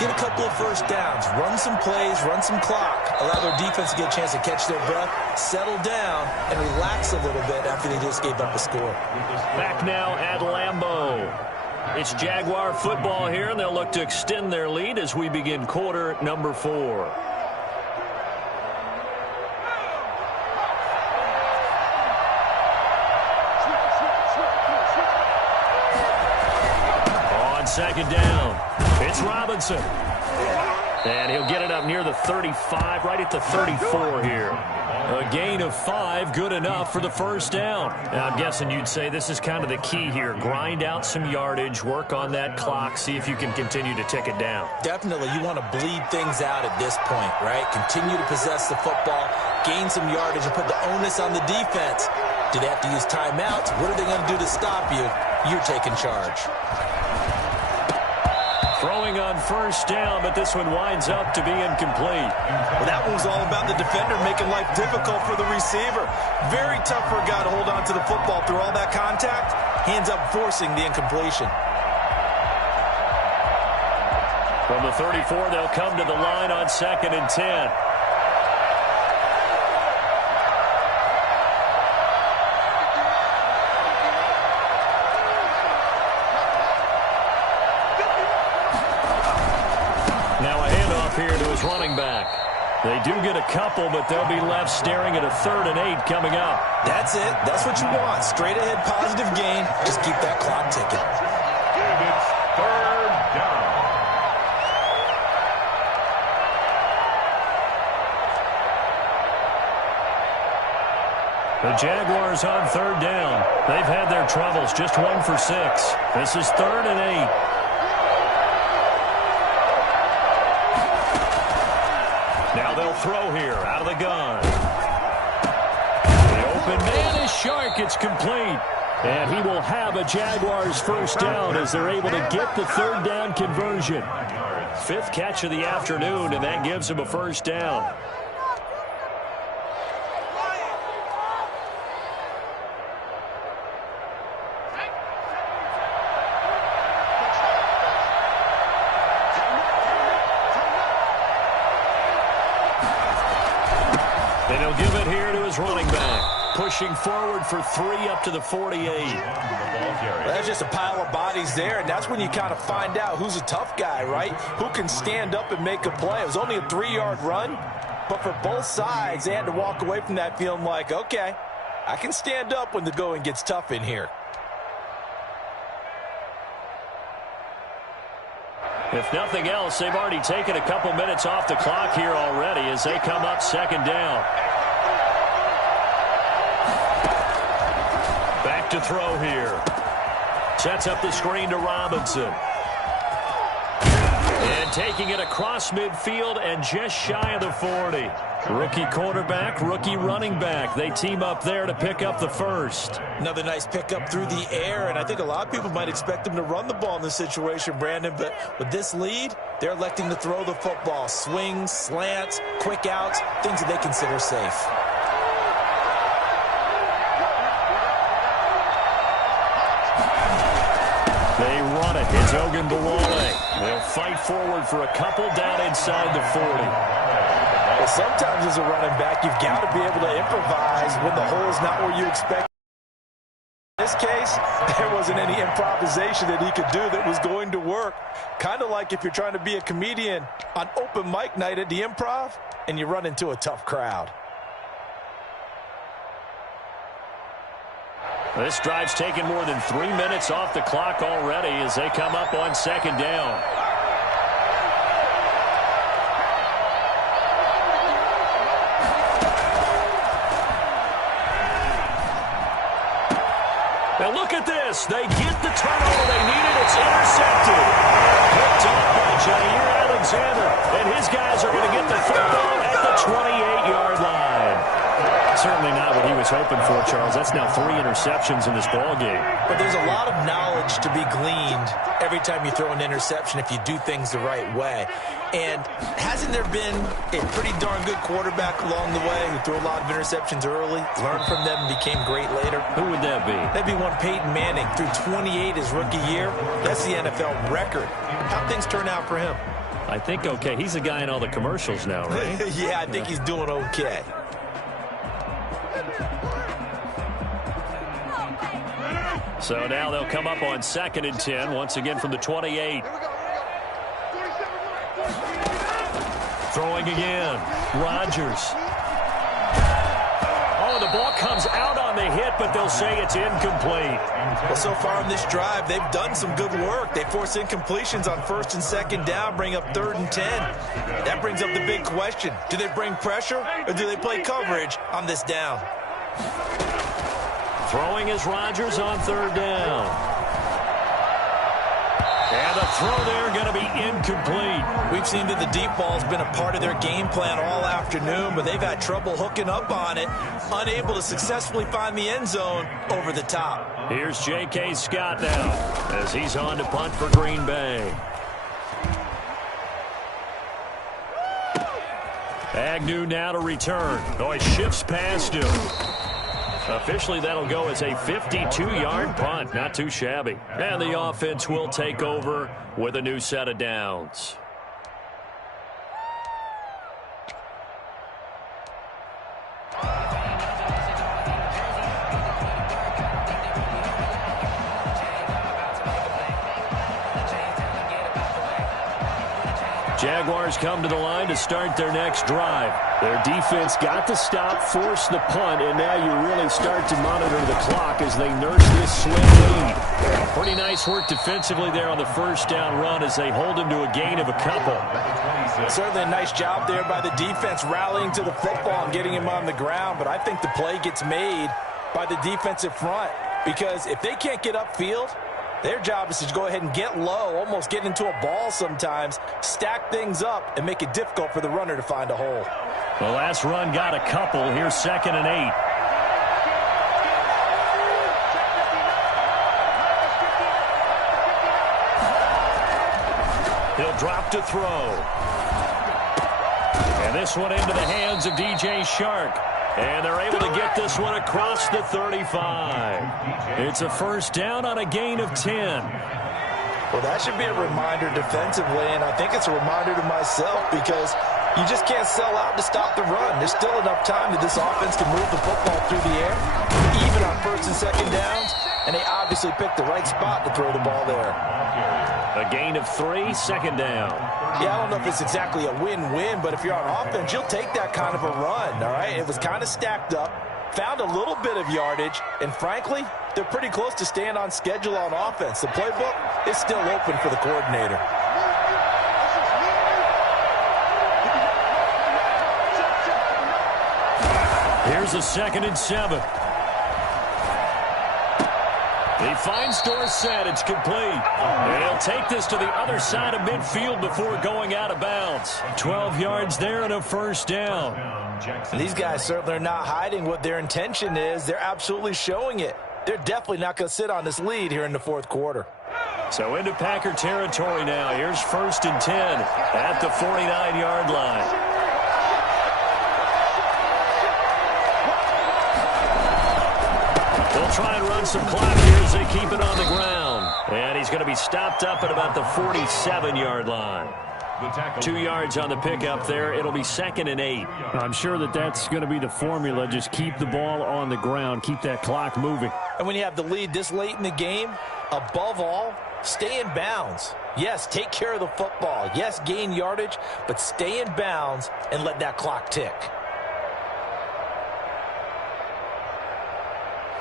get a couple of first downs, run some plays, run some clock, allow their defense to get a chance to catch their breath, settle down, and relax a little bit after they just gave up a score. Back now at Lambeau. It's Jaguar football here, and they'll look to extend their lead as we begin quarter number 4. Second down. It's Robinson. And he'll get it up near the 35, right at the 34 here. A gain of 5, good enough for the first down. Now, I'm guessing you'd say this is kind of the key here. Grind out some yardage, work on that clock, see if you can continue to tick it down. Definitely, you want to bleed things out at this point, right? Continue to possess the football, gain some yardage, and put the onus on the defense. Do they have to use timeouts? What are they going to do to stop you? You're taking charge. Throwing on first down, but this one winds up to be incomplete. Well, that one was all about the defender making life difficult for the receiver. Very tough for a guy to hold on to the football through all that contact. He ends up forcing the incompletion. From the 34, they'll come to the line on 2nd and 10. Here to his running back. They do get a couple, but they'll be left staring at a 3rd and 8 coming up. That's it. That's what you want. Straight ahead, positive gain. Just keep that clock ticking. And it's 3rd down. The Jaguars on 3rd down. They've had their troubles. Just 1 for 6. This is 3rd and 8. Now they'll throw here out of the gun. The open man is Chark. It's complete. And he will have a Jaguars first down as they're able to get the 3rd down conversion. 5th catch of the afternoon, and that gives him a first down. And he'll give it here to his running back. Pushing forward for 3 up to the 48. That's just a pile of bodies there, and that's when you kind of find out who's a tough guy, right? Who can stand up and make a play. It was only a 3-yard run, but for both sides, they had to walk away from that feeling like, okay, I can stand up when the going gets tough in here. If nothing else, they've already taken a couple minutes off the clock here already as they come up 2nd down. Back to throw here. Sets up the screen to Robinson. And taking it across midfield and just shy of the 40. Rookie quarterback, rookie running back. They team up there to pick up the first. Another nice pickup through the air, and I think a lot of people might expect him to run the ball in this situation, Brandon, but with this lead, they're electing to throw the football. Swings, slants, quick outs, things that they consider safe. They run it. It's Ogunbowale. They'll fight forward for a couple down inside the 40. Well, sometimes as a running back, you've got to be able to improvise when the hole is not where you expect. In this case, there wasn't any improvisation that he could do that was going to work. Kind of like if you're trying to be a comedian on open mic night at the Improv and you run into a tough crowd. This drive's taken more than 3 minutes off the clock already as they come up on second down. Now look at this. They get the turnover they needed. It's intercepted. Picked off by Jair Alexander. And his guys are going to get the football at the 28-yard line. Certainly not what he was hoping for, Charles. That's now 3 interceptions in this ballgame. But there's a lot of knowledge to be gleaned every time you throw an interception if you do things the right way. And hasn't there been a pretty darn good quarterback along the way who threw a lot of interceptions early, learned from them, and became great later? Who would that be? That'd be one Peyton Manning. Threw 28 his rookie year. That's the NFL record. How'd things turn out for him? I think okay. He's a guy in all the commercials now, right? Yeah, I think he's doing okay. So now they'll come up on 2nd and 10, once again from the 28. Throwing again. Rodgers. Oh, the ball comes out on the hit, but they'll say it's incomplete. Well, so far in this drive, they've done some good work. They force incompletions on 1st and 2nd down, bring up 3rd and 10. That brings up the big question. Do they bring pressure, or do they play coverage on this down? Throwing is Rodgers on 3rd down. And the throw there going to be incomplete. We've seen that the deep ball's been a part of their game plan all afternoon, but they've had trouble hooking up on it, unable to successfully find the end zone over the top. Here's J.K. Scott now as he's on to punt for Green Bay. Agnew now to return. Oh, he shifts past him. Officially, that'll go as a 52-yard punt. Not too shabby. And the offense will take over with a new set of downs. Jaguars come to the line to start their next drive. Their defense got the stop, forced the punt, and now you really start to monitor the clock as they nurse this swing lead. Pretty nice work defensively there on the 1st down run as they hold him to a gain of a couple. Certainly a nice job there by the defense rallying to the football and getting him on the ground, but I think the play gets made by the defensive front because if they can't get upfield, their job is to go ahead and get low, almost get into a ball sometimes, stack things up, and make it difficult for the runner to find a hole. The last run got a couple. Here's 2nd and 8. He'll drop to throw. And this one into the hands of DJ Shark. And they're able to get this one across the 35. It's a 1st down on a gain of 10. Well, that should be a reminder defensively, and I think it's a reminder to myself because you just can't sell out to stop the run. There's still enough time that this offense can move the football through the air, even on 1st and 2nd downs, and they obviously picked the right spot to throw the ball there. A gain of 3, 2nd down. Yeah, I don't know if it's exactly a win-win, but if you're on offense, you'll take that kind of a run, all right? It was kind of stacked up, found a little bit of yardage, and frankly, they're pretty close to staying on schedule on offense. The playbook is still open for the coordinator. Here's a 2nd and 7. He finds Dorsett. It's complete. And he'll take this to the other side of midfield before going out of bounds. 12 yards there and a 1st down. These guys certainly are not hiding what their intention is. They're absolutely showing it. They're definitely not going to sit on this lead here in the 4th quarter. So into Packer territory now. Here's 1st and 10 at the 49-yard line. They'll try and run some clock here as they keep it on the ground. And he's going to be stopped up at about the 47-yard line. 2 yards on the pickup there. It'll be 2nd and 8. I'm sure that's going to be the formula. Just keep the ball on the ground. Keep that clock moving. And when you have the lead this late in the game, above all, stay in bounds. Yes, take care of the football. Yes, gain yardage, but stay in bounds and let that clock tick.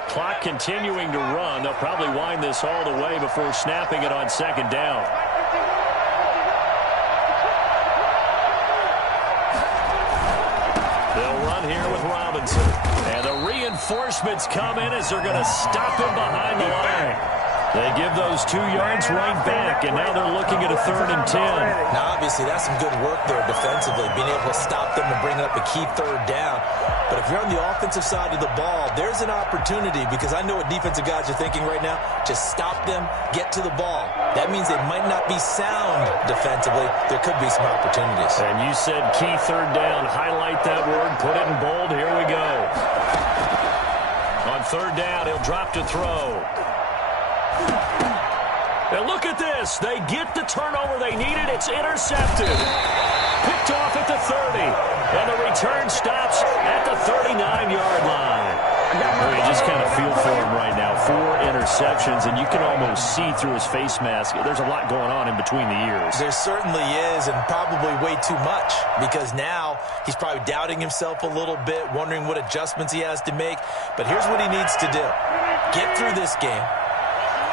Clock continuing to run. They'll probably wind this all the way before snapping it on 2nd down. They'll run here with Robinson. And the reinforcements come in as they're going to stop him behind the line. They give those 2 yards right back, and now they're looking at a 3rd and 10. Now, obviously, that's some good work there defensively, being able to stop them and bring up a key 3rd down. But if you're on the offensive side of the ball, there's an opportunity, because I know what defensive guys are thinking right now. Just stop them, get to the ball. That means they might not be sound defensively. There could be some opportunities. And you said key 3rd down. Highlight that word. Put it in bold. Here we go. On 3rd down, he'll drop to throw. And look at this. They get the turnover they needed. It's intercepted. Picked off at the 30. And the return stops at the 39-yard line. You just kind of feel for him right now. 4 interceptions, and you can almost see through his face mask. There's a lot going on in between the ears. There certainly is, and probably way too much, because now he's probably doubting himself a little bit, wondering what adjustments he has to make. But here's what he needs to do. Get through this game.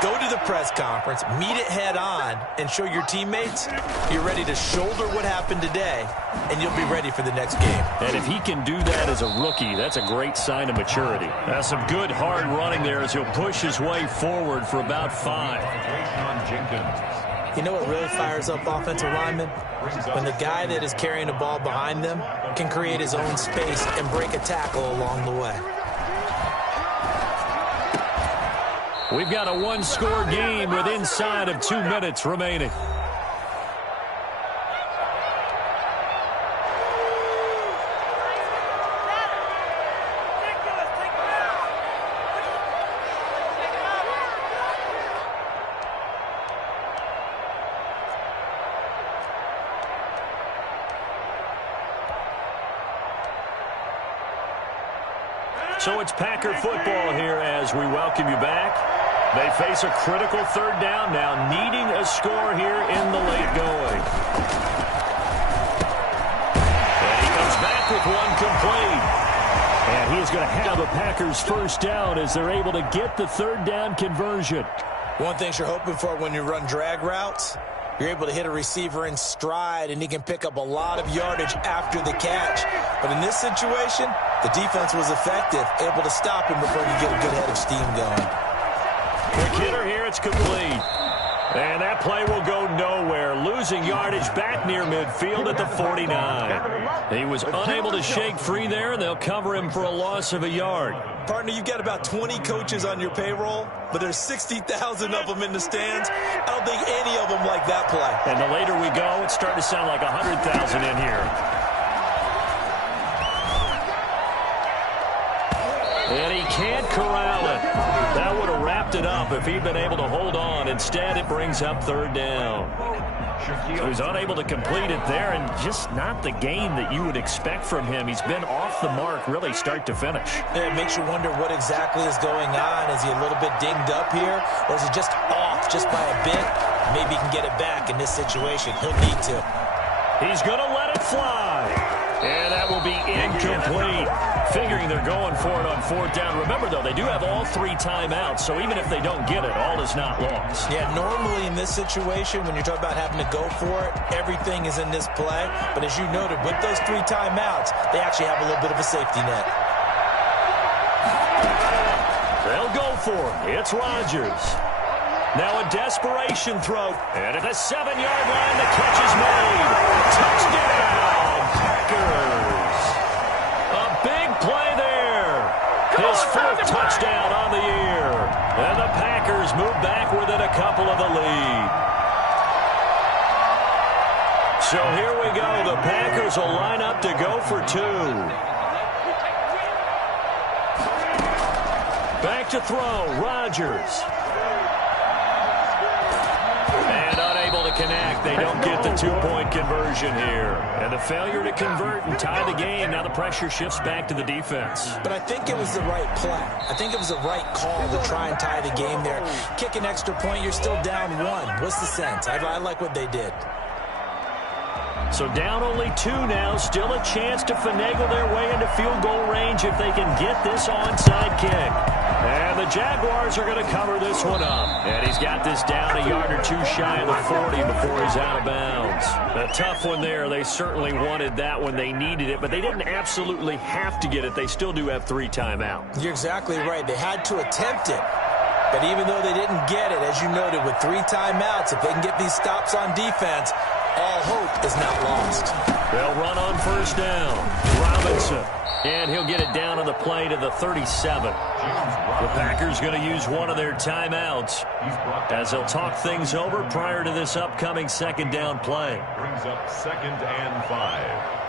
Go to the press conference, meet it head on, and show your teammates you're ready to shoulder what happened today, and you'll be ready for the next game. And if he can do that as a rookie, that's a great sign of maturity. That's some good hard running there as he'll push his way forward for about 5. You know what really fires up offensive linemen? When the guy that is carrying the ball behind them can create his own space and break a tackle along the way. We've got a 1-score game with inside of 2 minutes remaining. So it's Packer football here as we welcome you back. They face a critical 3rd down now, needing a score here in the late going. And he comes back with one complete. And he's going to have a Packers 1st down as they're able to get the 3rd down conversion. One thing you're hoping for when you run drag routes, you're able to hit a receiver in stride, and he can pick up a lot of yardage after the catch. But in this situation, the defense was effective, able to stop him before he get a good head of steam going. Quick hitter here, it's complete. And that play will go nowhere. Losing yardage back near midfield at the 49. He was unable to shake free there, and they'll cover him for a loss of a yard. Partner, you've got about 20 coaches on your payroll, but there's 60,000 of them in the stands. I don't think any of them like that play. And the later we go, it's starting to sound like 100,000 in here. And he can't corral it. That would have wrapped it up if he'd been able to hold on. Instead, it brings up 3rd down. So he's unable to complete it there, and just not the game that you would expect from him. He's been off the mark really start to finish. Yeah, it makes you wonder what exactly is going on. Is he a little bit dinged up here, or is he just off just by a bit? Maybe he can get it back in this situation. He'll need to. He's going to let it fly. And that will be incomplete. Figuring they're going for it on 4th down. Remember, though, they do have all 3 timeouts, so even if they don't get it, all is not lost. Yeah, normally in this situation, when you're talking about having to go for it, everything is in this play. But as you noted, with those 3 timeouts, they actually have a little bit of a safety net. They'll go for it. It's Rodgers. Now a desperation throw. And at the 7-yard line, the catch is made. Touchdown, Packers. A big play there. His 4th touchdown on the year. And the Packers move back within a couple of the lead. So here we go. The Packers will line up to go for 2. Back to throw, Rodgers. And unable to connect. They don't get the two-point conversion here. And the failure to convert and tie the game. Now the pressure shifts back to the defense. But I think it was the right play. I think it was the right call to try and tie the game there. Kick an extra point, you're still down one. What's the sense? I like what they did. So down only 2 now. Still a chance to finagle their way into field goal range if they can get this onside kick. And the Jaguars are going to cover this one up. And he's got this down a yard or 2 shy of the 40 before he's out of bounds. A tough one there. They certainly wanted that when they needed it, but they didn't absolutely have to get it. They still do have 3 timeouts. You're exactly right. They had to attempt it. But even though they didn't get it, as you noted, with 3 timeouts, if they can get these stops on defense, all hope is not lost. They'll run on first down. Robinson. And he'll get it down on the play to the 37. The Packers going to use one of their timeouts as they'll talk things over prior to this upcoming second down play. Brings up 2nd and 5.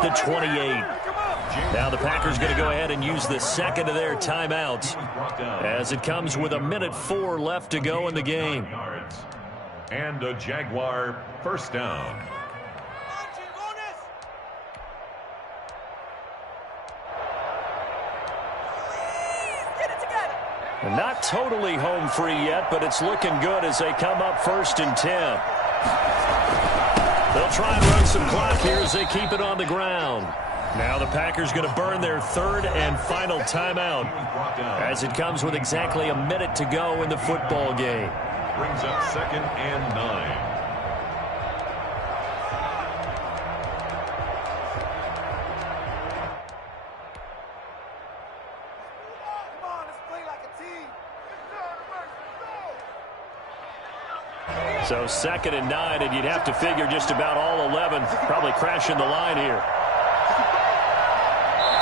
The 28. Now the Packers going to go ahead and use the second of their timeouts as it comes with 1:04 left to go in the game. And a Jaguar first down. And not totally home free yet, but it's looking good as they come up 1st and 10. They'll try and run some clock here as they keep it on the ground. Now the Packers going to burn their 3rd and final timeout as it comes with exactly 1 minute to go in the football game. Brings up 2nd and 9. So 2nd and 9, and you'd have to figure just about all 11 probably crashing the line here.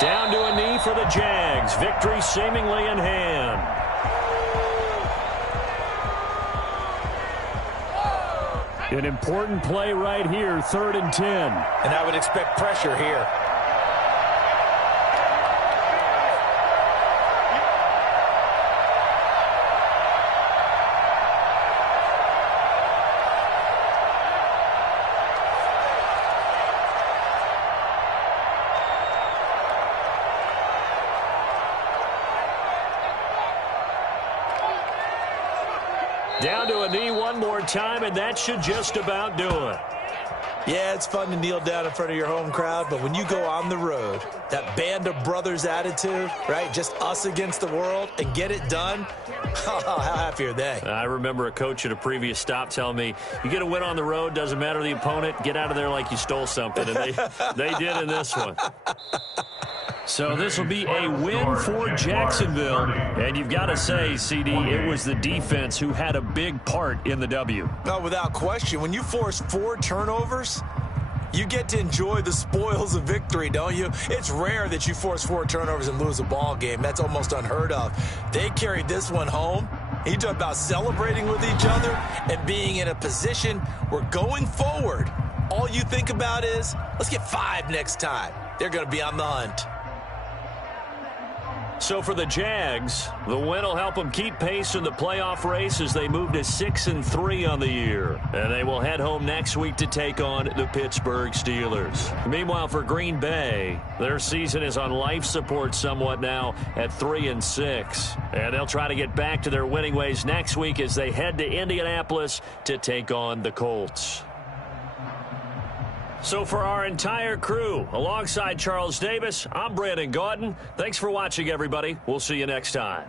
Down to a knee for the Jags. Victory seemingly in hand. An important play right here, 3rd and 10. And I would expect pressure here. Down to a knee one more time, and that should just about do it. Yeah, it's fun to kneel down in front of your home crowd, but when you go on the road, that band of brothers attitude, right, just us against the world, and get it done, how happy are they? I remember a coach at a previous stop telling me, you get a win on the road, doesn't matter the opponent, get out of there like you stole something, and they did in this one. So this will be a win for Jacksonville. And you've got to say, CD, it was the defense who had a big part in the W. No, without question. When you force 4 turnovers, you get to enjoy the spoils of victory, don't you? It's rare that you force 4 turnovers and lose a ball game. That's almost unheard of. They carried this one home. You talk about celebrating with each other and being in a position where going forward, all you think about is, let's get 5 next time. They're going to be on the hunt. So for the Jags, the win will help them keep pace in the playoff race as they move to 6-3 on the year. And they will head home next week to take on the Pittsburgh Steelers. Meanwhile, for Green Bay, their season is on life support somewhat now at 3-6. And they'll try to get back to their winning ways next week as they head to Indianapolis to take on the Colts. So for our entire crew, alongside Charles Davis, I'm Brandon Gaudin. Thanks for watching, everybody. We'll see you next time.